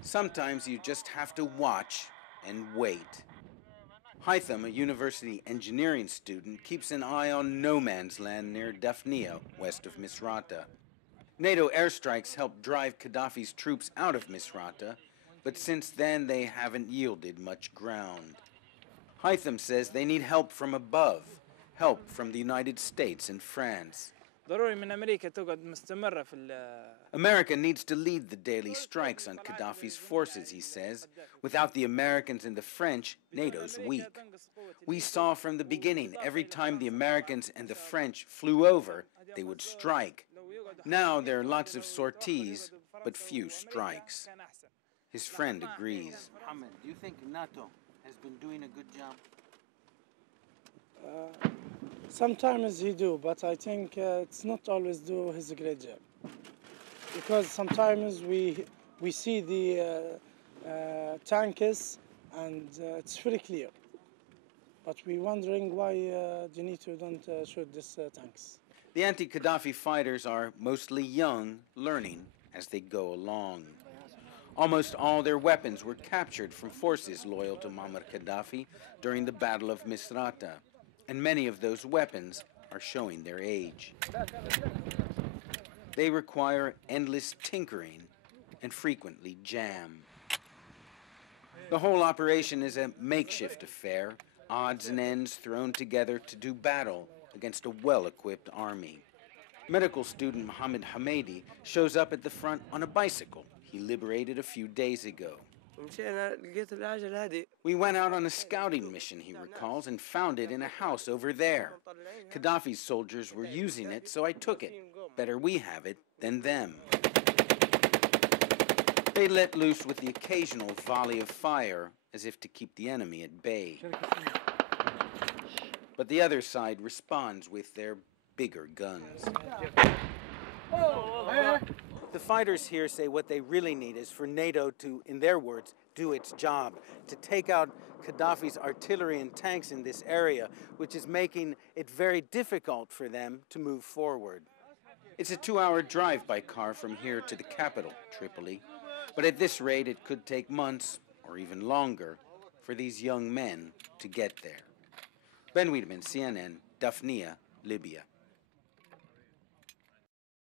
Sometimes you just have to watch and wait. Hytham, a university engineering student, keeps an eye on no man's land near Daphnia, west of Misrata. NATO airstrikes helped drive Gaddafi's troops out of Misrata, but since then they haven't yielded much ground. Hytham says they need help from above, help from the United States and France. America needs to lead the daily strikes on Gaddafi's forces, he says. Without the Americans and the French, NATO's weak. We saw from the beginning, every time the Americans and the French flew over, they would strike. Now there are lots of sorties, but few strikes. His friend agrees. Mohammed, do you think NATO has been doing a good job? Sometimes he do, but I think it's not always do his great job. Because sometimes we see the tanks and it's very clear. But we're wondering why the NATO don't shoot these tanks. The anti-Gaddafi fighters are mostly young, learning as they go along. Almost all their weapons were captured from forces loyal to Muammar Gaddafi during the Battle of Misrata, and many of those weapons are showing their age. They require endless tinkering and frequently jam. The whole operation is a makeshift affair, odds and ends thrown together to do battle against a well-equipped army. Medical student Mohammed Hamedi shows up at the front on a bicycle he liberated a few days ago. We went out on a scouting mission, he recalls, and found it in a house over there. Gaddafi's soldiers were using it, so I took it. Better we have it than them. They let loose with the occasional volley of fire, as if to keep the enemy at bay. But the other side responds with their bigger guns. The fighters here say what they really need is for NATO to, in their words, do its job, to take out Gaddafi's artillery and tanks in this area, which is making it very difficult for them to move forward. It's a 2-hour drive by car from here to the capital, Tripoli, but at this rate it could take months, or even longer, for these young men to get there. Ben Wiedemann, CNN, Daphnia, Libya.